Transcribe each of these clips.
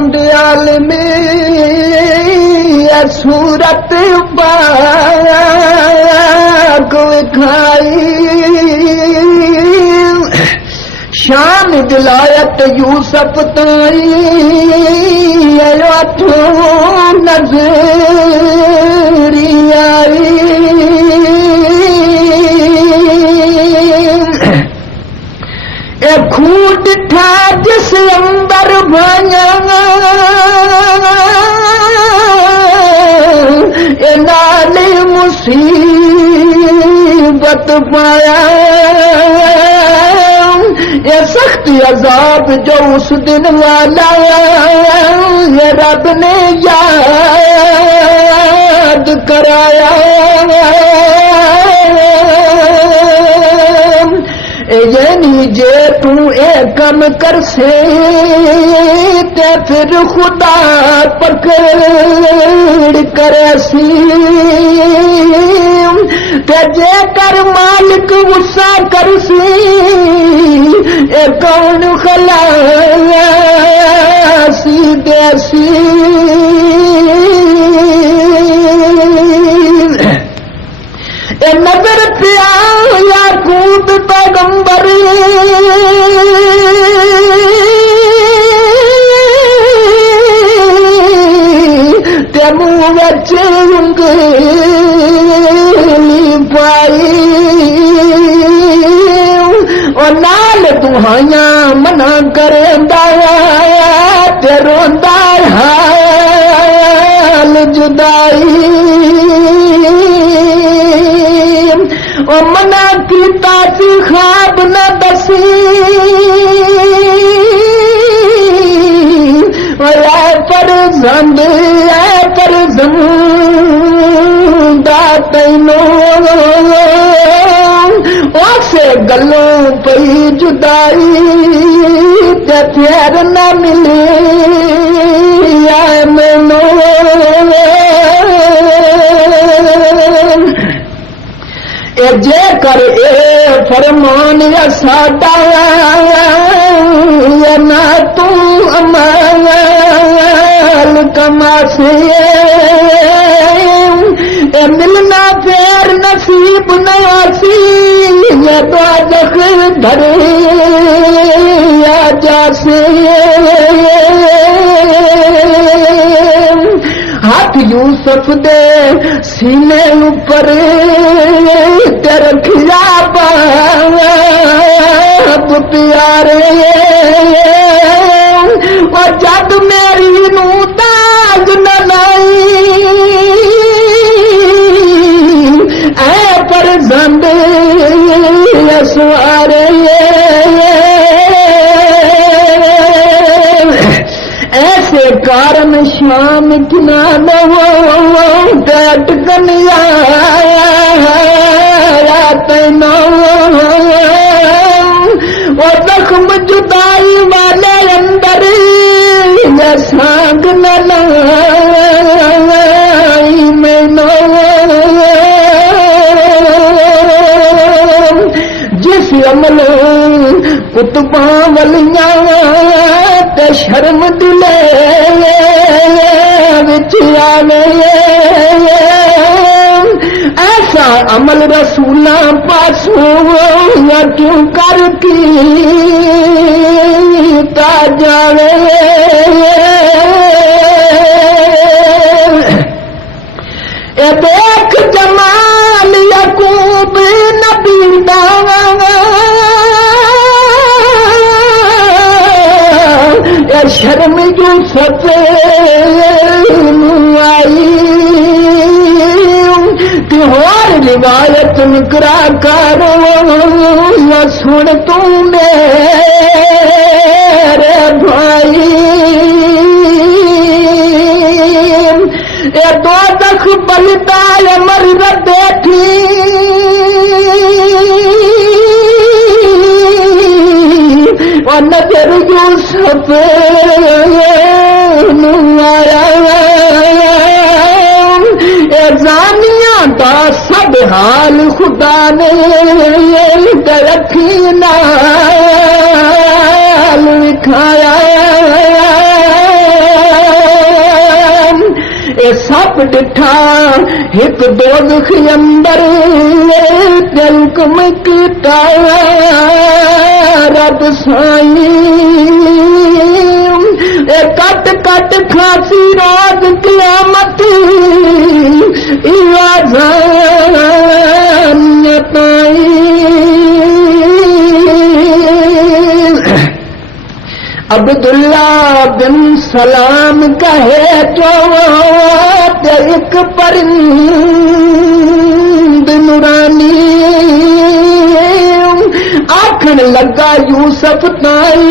चांद आलमी सूरत पाक विखाई शान दिलायत यूसुफ ताई नजरी आई ए खूट था जिस अंदर भाया ए नाले मुसीबत पाया ये सख्त अजाब जो उस दिन वाला ये रब ने याद कराया यानी जे तू ए कम कर से ते फिर खुदा पकड़ करे सी ते जे कर मालिक गुस्सा कर सी ए कौन खलासी देसी ए नजर पिया याकूब पैगंबर ते मुंह विच उंगली पाई ओ नाल दुहाइयां मना करेंदा ते रोंदा हाल जुदाई ओ मना कीता सी ख्वाब न दसी पर जंद पर जमूदा तैनो से गलों पई जुदाई ते फिर न मिले मैनू जे कर ए फरमान साडा ना तू अमल कमासे ए मिलना फेर नसीब नयासी ये तो दख धरे आ जासे हाथ यूसुफ दे सीने ऊपर ते रखिया बाप प्यारे और जद मेरी नू दाग न लाई ऐ पर जंद सवारे ऐसे कारण शाम किना अटकनिया तैनो वो जख्म जुदाई वाले अंदर सांग न लाई मैनो जिस अमलो कुतबा वलिया ते शर्म दिले विच आवे ऐसा अमल रसूला पासों या क्यों कर कीता जावे ए देख जमाल याकूब नबी दा या शर्म यूसुफ आई होर रिवायत निकरा करो या सुन तू मेरे भाई ये दो दख बलता अमर बैठी और नजर यूसुफ आया जानिया का सब हाल खुदा ने रखी नाल विखाया ए सप डिठा एक दोज़ख अंदर हुक्म कीता रब साईं ए कट कट खासी रात क़यामत अब्दुल्ला बिन सलाम कहे जो एक परिंद नूरानी आखन लगा यूसुफ ताई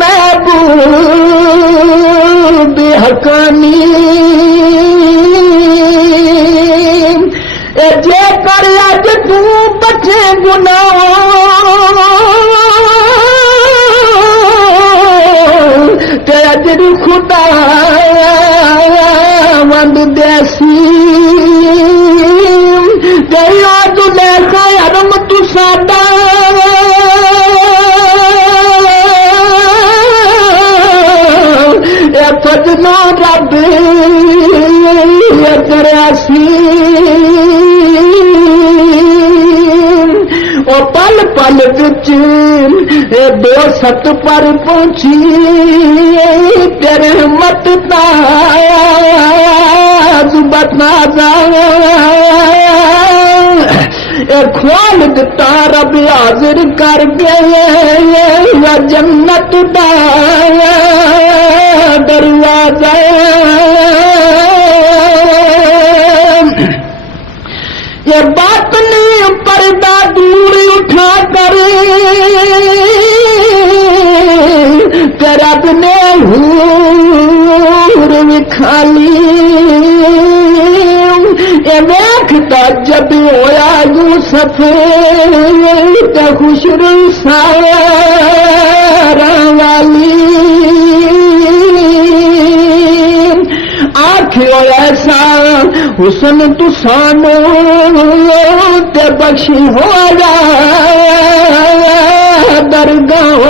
महबूब हकानी जे कर अज तू बचे गुनाह ते अज खुदा वंद देसी तेरा तू देखा अरम तू सादा फजनो रब करासी ओ पल पल बिच दो सत पर पहुंची तेरे मत ताज बता ख्वाल दिता रब हाजिर कर गए जन्नत दा दरवाजा ये बात नहीं पर्दा दूर उठा कर रब ने हूर विखाली ये वेखता जब होया यूसुफ ते खुशरू सारा वाली आखियो ऐसा हुसन तुसानो ते बख्शी हो जा दरगाह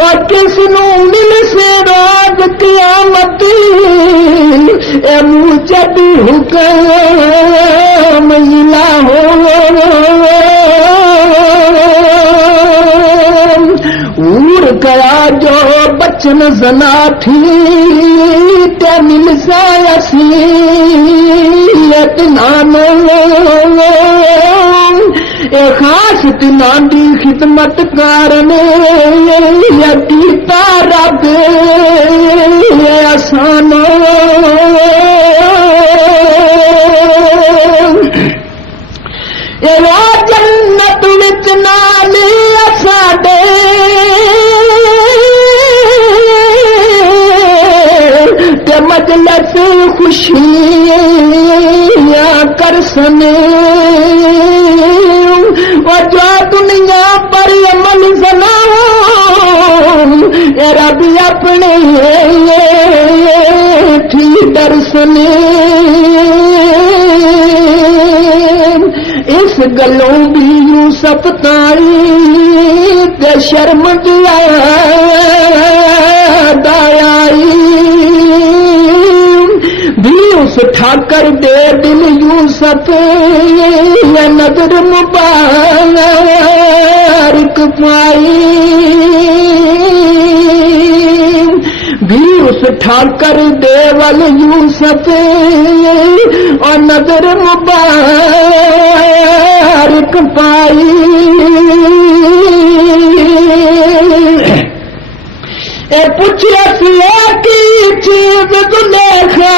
और किसनू मिल से राज क़यामत ए मुझब हुक्म इलाहो ऊर कया जो बचन जना थी ते मिल सायसीयत नानो ए खास तिनांदी खिदमत कारण यकीता रब आसानो ए जन्नत विच नाल साडे ते मजलस खुशियां करसन और जो दुनिया पर अमल सनाओ रब अपने ठीक दर्शन इस गलों भी यूसुफ ताई ते शर्म दयाई भी उस ठाकर दे दिल यूसुफ नजर मुबारक पाई भी उस ठाकर देवल यूसुफ और नजर मुबारक पाई ए पूछिया की चीज तू देखा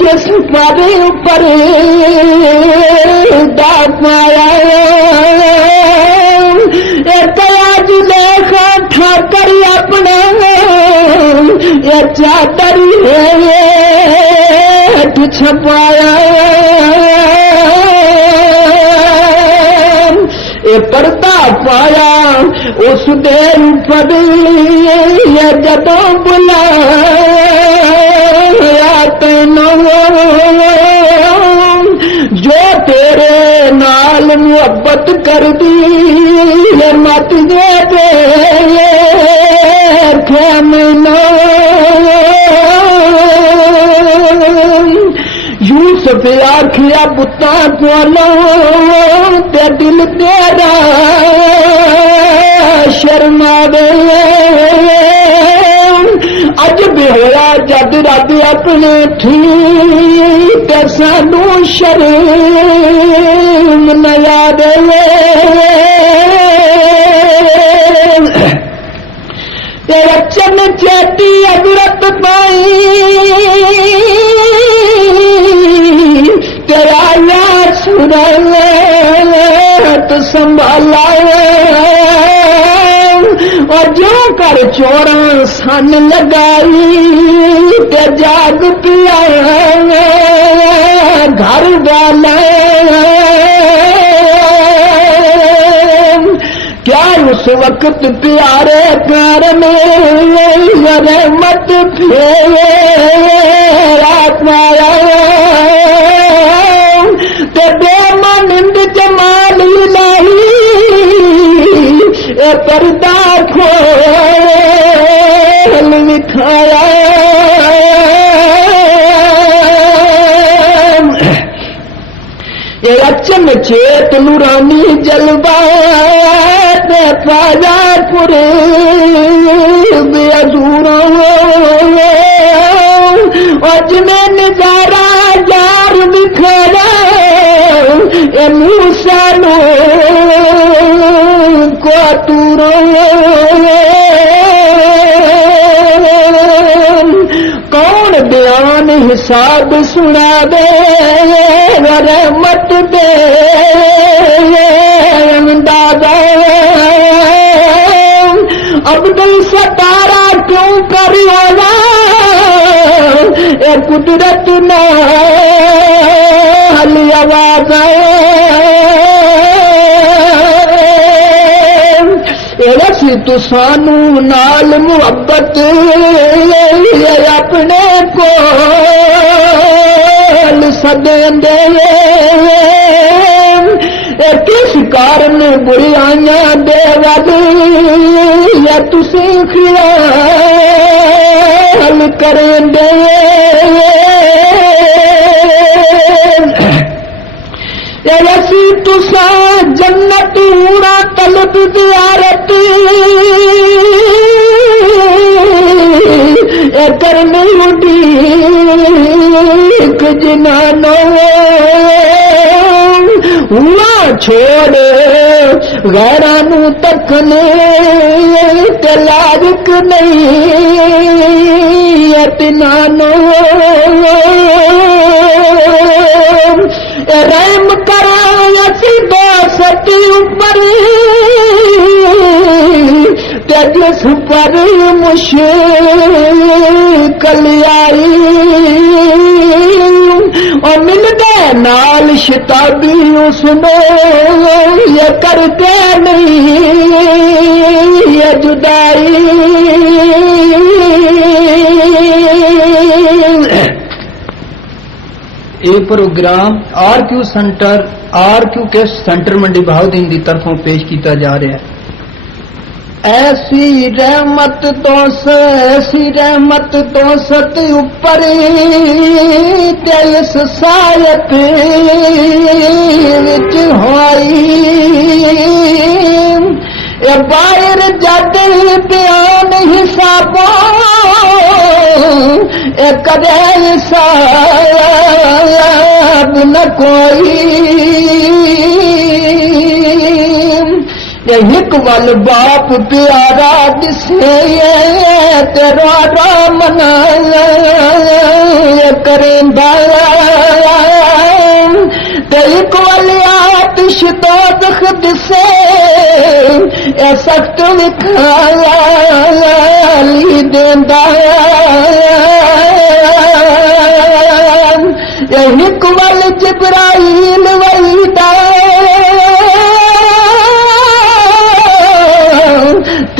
जिस पर ऊपर दा पाया आज देखा ठाकर अपना ये चादर छपाया ये पर्दा पाया उस देर पर ये जदों बुलाया तेनों जो तेरे नाल मुहब्बत कर दी मत दे खेमना यूसुफ आखिया पुत्ता कोलो ते दिल तेरा शर्मावे अज भी होया जद रब अपने ठीक सानू शर्म न याद चन चेती अजरत पाई तेरा यार सुरत संभाला और जो कर चोरा सन लगाई ते जाग पिया घर वाला क्या उस वक्त प्यारे प्यार में मत फेरा पाया ते बेमनिंद जमाल नहीं ए पर्दा खोल दिखाया ये अचन चेत नूरानी जलवा पाजा पुरे बेअजूरा अज में नजारा यार दिखाया ए मूसा नो को तूरो कौन बयान हिसाब सुना दे मत दे दादा अब्दुल सतारा क्यों करिएगा ए कुदरत न हली आवाज रसी तू सानू नाल मुहब्बत अपने को सदेंदे किस कारण बुराइयां दे या तुसी ख्याल करेंदे रसी तुसा जन्नत पूरा तलब दियारत करने उड़ी जिनानो हुआ छोड़ गैरानू तकने ते लायक नहीं अतिनानो रहम करा सीधा सती ऊपर जिस पर मुश्किल आई और मिल गए नाल शताबी उसमें ये करते नहीं ये जुदाई ये प्रोग्राम RQ के सेंटर मंडी बहाउद्दीन की तरफों पेश किया जा रहा है। ऐसी रहमत तो सत ऊपर इस सायत विच होई बाहर जद बयान हिसाबों कदे हिसाब न कोई एक वल बाप प्यारा दिसे तेरा रामना करेंदा एक वल आतिश तो दख दिसे ए सख्त विखाली देंदा एक वल जिब्राइल वहीदा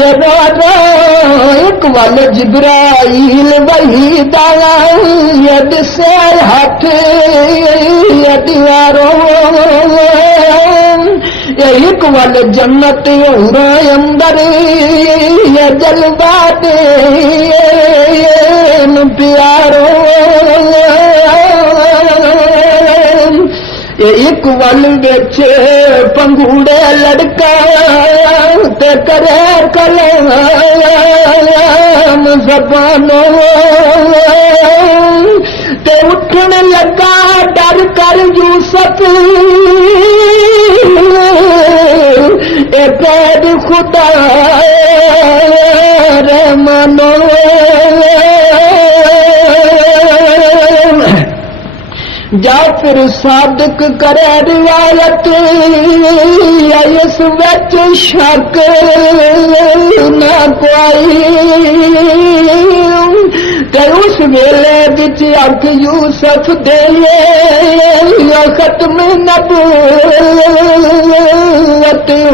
तेरा एक वाल जिब्राइल वही दाला यद से हाथ यदियारो एक वाल जन्नत उरा अंदर ये जलवा दे प्यारो एक वल बेच पंगूड़े लड़का ते करे कलाम ज़बानो ते उठन लगा डर कर यूसुफ ए पैद खुदा रे मानो जाफिर सादिक करे रिवायत इस विच शक ना कोई ते उस वेले विच अख यूसुफ दे खत्म नबूवत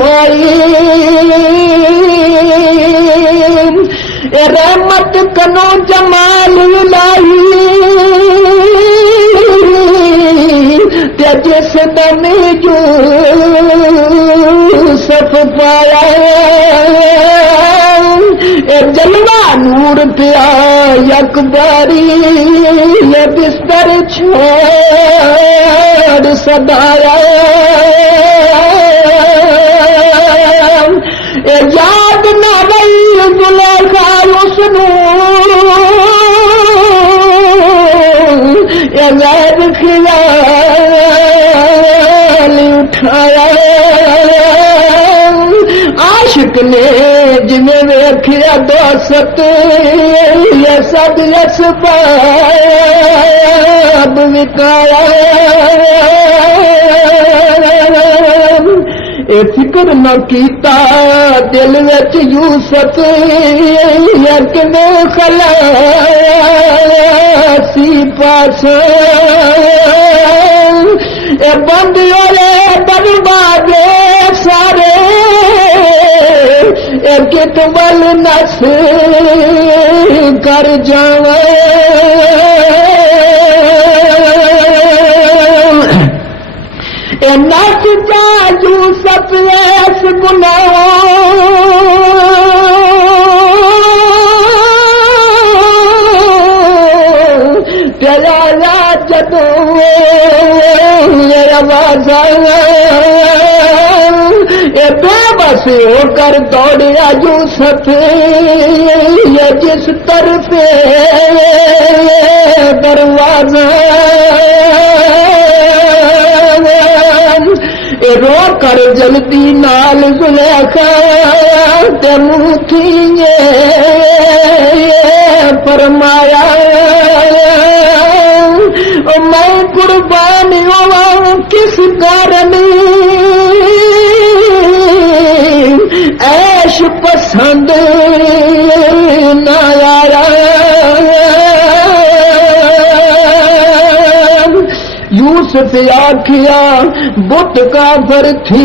होई रहमत कनो जमाल लाई जिस दम यूसुफ पाया जलवा नूर पिया अकबरी ये बिस्तर छोड़ सदाया याद न रही जुलेखा उसनू गैर ख्याल उठाया आशिक ने जिन्हें वेखिया दोस्त ये सब असबाब विकाया ए फिक्र न कीता दिल विच यूसुफ किवें खलासी पास ए बंद होए बर्बादे सारे ए कित वल नस कर जावे नस जा यूसुफ ऐस गुनाह तेरा जदों आवाज ये बेबस होकर दौड़िया यूसुफ ये जिस तरफ दरवाजा रो कर जल्दी नाल जुलेखा ते मुँह थी फरमाया मैं कुर्बानी हुआ किस कारण ऐश पसंद न आया यूसुफ आखिया बुत काफर थी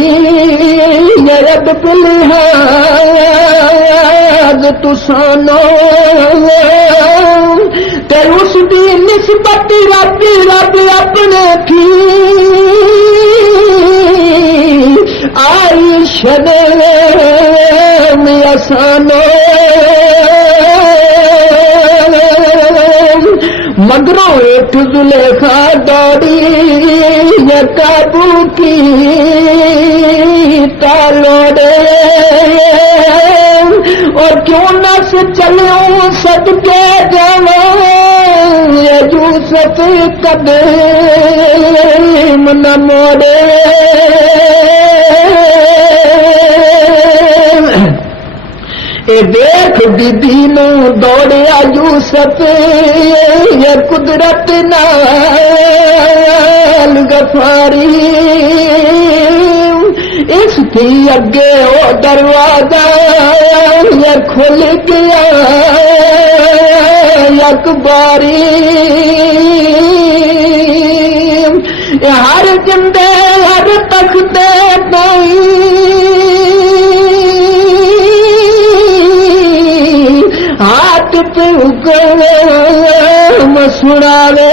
रब बिलिहाज तुसानो ते उसकी निस्बत रब अपने की आई शर्म असानो मगरों एक जुलेखा दौड़ी ये काबू की तालोड़े और क्यों न से चलो सदके जावा ये यूसुफ कदम न मोड़े ए देख बीबी नू दौड़िया यूसुफ ये कुदरत नाल गफारी इसकी अगे ओ दरवाजा ये खुल गया अकबारी हर जिंदे हर तख्ते नहीं सुनावे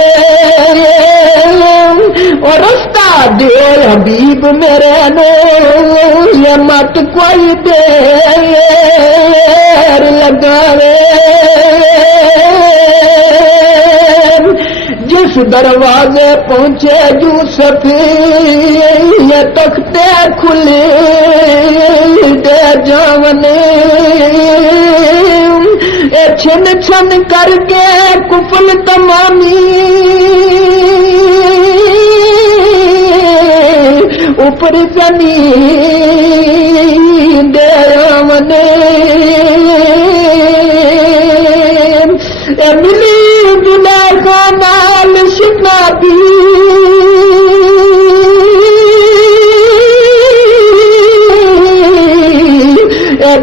और रास्ता दे हबीब मेरे नो ये मत कोई देर लगावे जिस दरवाजे पहुंचे यूसुफ ये तख्ते खुले दे जावने छन छन करके कुफल तमामी ऊपर जमीन दे आमने मिली दुला का नाल शिनाबी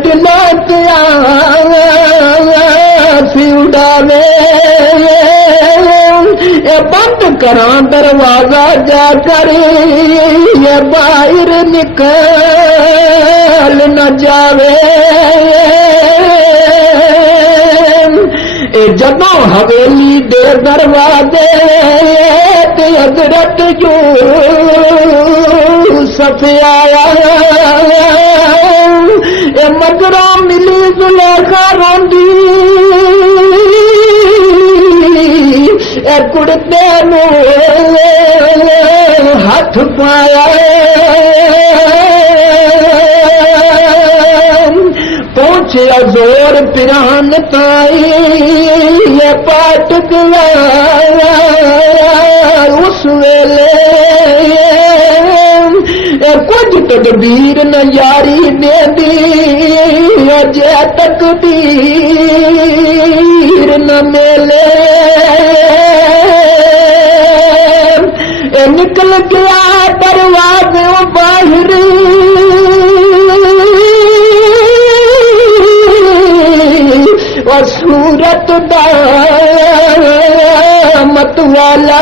दिलात उड़ावे ये बंद करा दरवाजा जाकर ये बाहर निकल न जावे जदों हवेली दे दरवाजे ते हजरत यूसुफ आया ए मगरों मिली जुलेखा रोंदी ए कुड़ते नु हाथ पाया पहुंचे जोर पिरान ताई ये पाट गया उस वेले कुछ तकदीर न यारी दे दी अजे तकदीर न मेले निकल गया दरवाजे बाहर और सूरत दामत वाला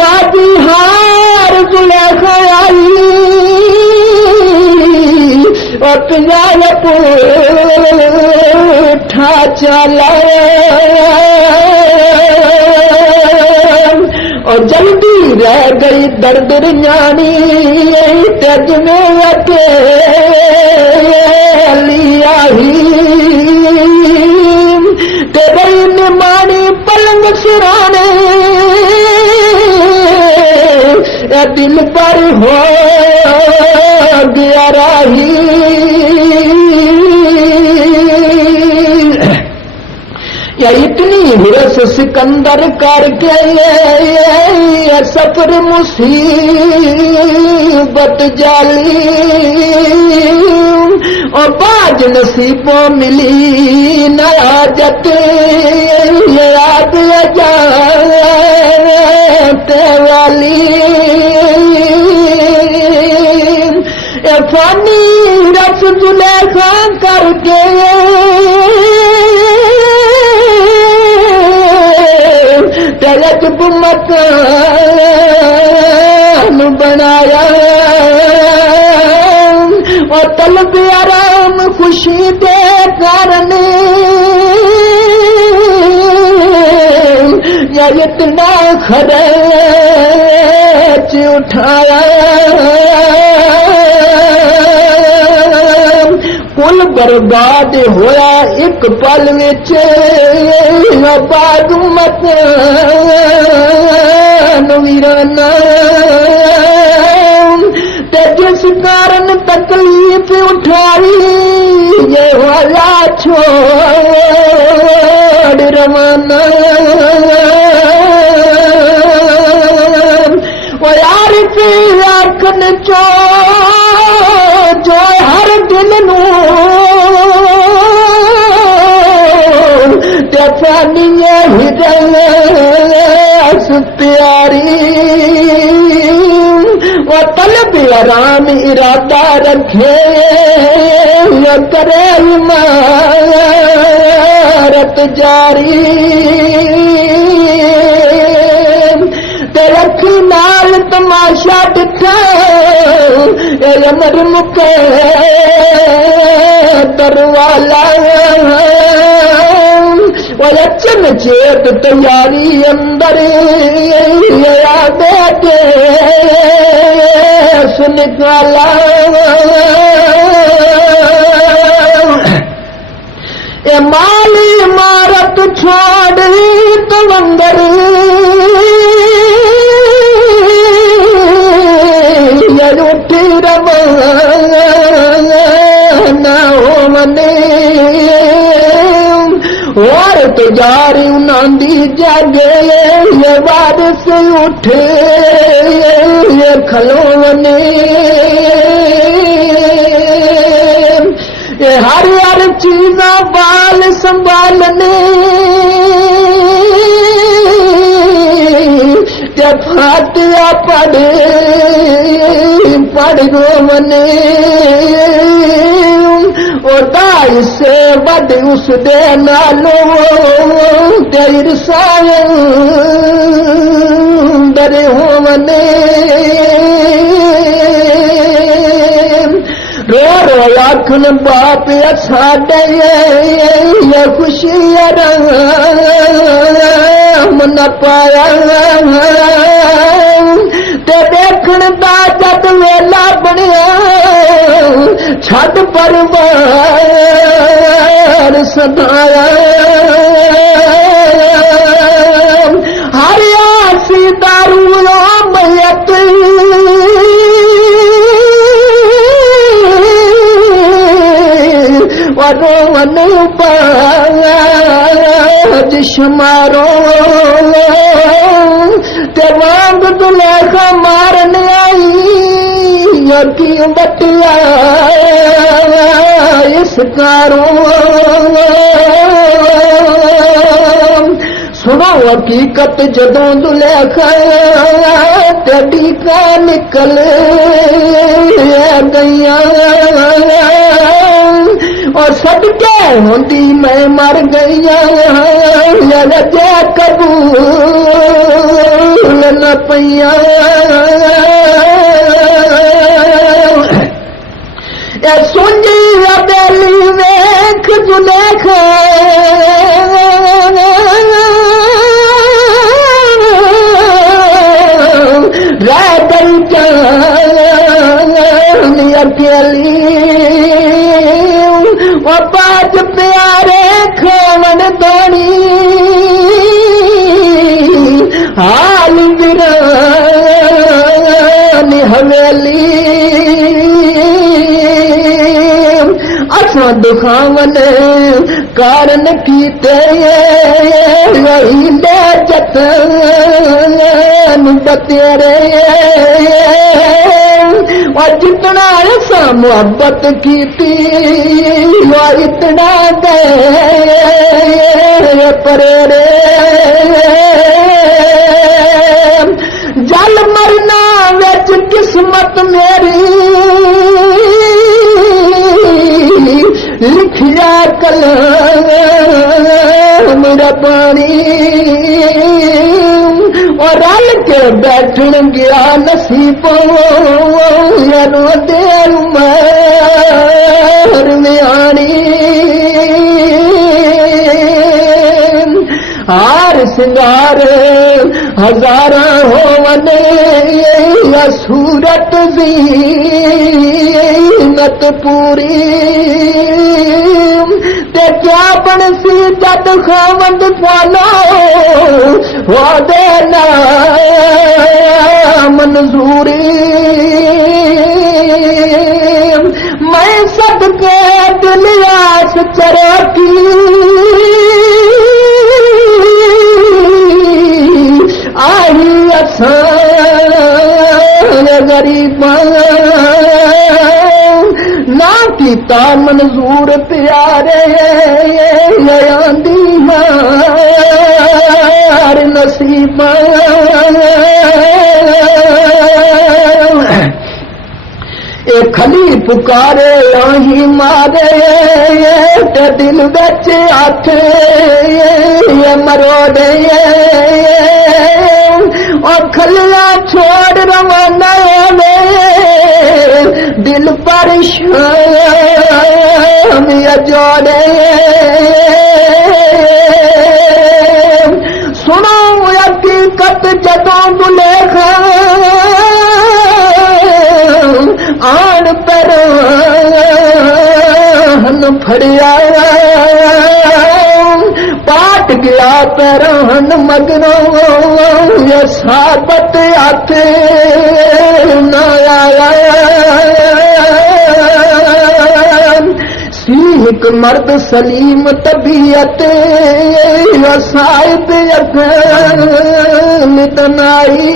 बाजी हार जुलेखा आई और पिजाया पूठा चला और जल्दी रह गई दर्द जानी तेज में लिया ही तेरे निमानी पलंग सिराने दिल पर हो गया राही या इतनी हिरस सिकंदर करके ये सफर मुसीबत जाली और बाज नसीबों मिली नाजत ये याद जाते वाली ये फानी रस जुलेखा करके तेरक मकान बनाया और तलब आराम खुशी दे कारण या इतना खर्च उठाया कुल बर्बाद होया एक पल विच बाद मकान वीराना ते जिस कारण तकलीफ उठाई ये वाला छोड़ रवाना वो यार की आखन जो हर दिल नू जफानी हिरस प्यारी वो तलब आराम इरादा रखे करे इमारत जारी रखी नाल तमाशा दिखा अमर मुके दरवाला वो वचन चेत तैयारी अंदर बेटे निकाला ए माली मारत छोड़ तो अंदर ये उठी रवाना हो मने और तो जारी उन्दी जागे ये बारिश उठे ये खलोने ये हर हर चीजा बाल संभालने ते फातिया पढ़ गो मने दाई से बद उस दे नालो तेर दरे हो मने रो रो आखन बाप साडे ये खुशी मन पाया ते देखण दा जद वेला बनया छद परिवार सदाया हरियासी दारू मैयत वरो वन बाज शुमारो ते वांग दुलेखा मारने आई की बटिया इस कारो सुनो हकीकत जदों दुलेखा तेरी का निकल गईया और सदके होंदी मैं मर गईया रजा कबूल न पैया सुंजी बेली वेख जुलेख रह गई जानी अकेली वो पाँच प्यारे खावन दोनी हाल वीरानी हवेली असा दुखावन कारण कीते वही ले जतन बतेरे और जितना ऐसा मोहब्बत की थी वो इतना गए परेरे जल मरना विच किस्मत मेरी लिखिया कलम मेरा पानी और रल के बैठन गया नसीबों दे उमर में आनी हार सिंगार हजारा हो वने सूरत ज़ीनत पूरी ते क्या बनसी जद खावंद पालो हो देना मंजूरी मैं सदके दिल आस चरकी आई असान गरीबा ना कीता मंजूर प्यारे आंदी मार नसीबा ए खली पुकारे आही मारे ते दिल बच आठ मरोड़े और खलिया छोड़ रवाना दिल परेशान जोड़े आन पर फड़िया पाट गया पैरहन मगरों साबत आते न आया सीख मर्द सलीम तबीयत साहिब नितनाई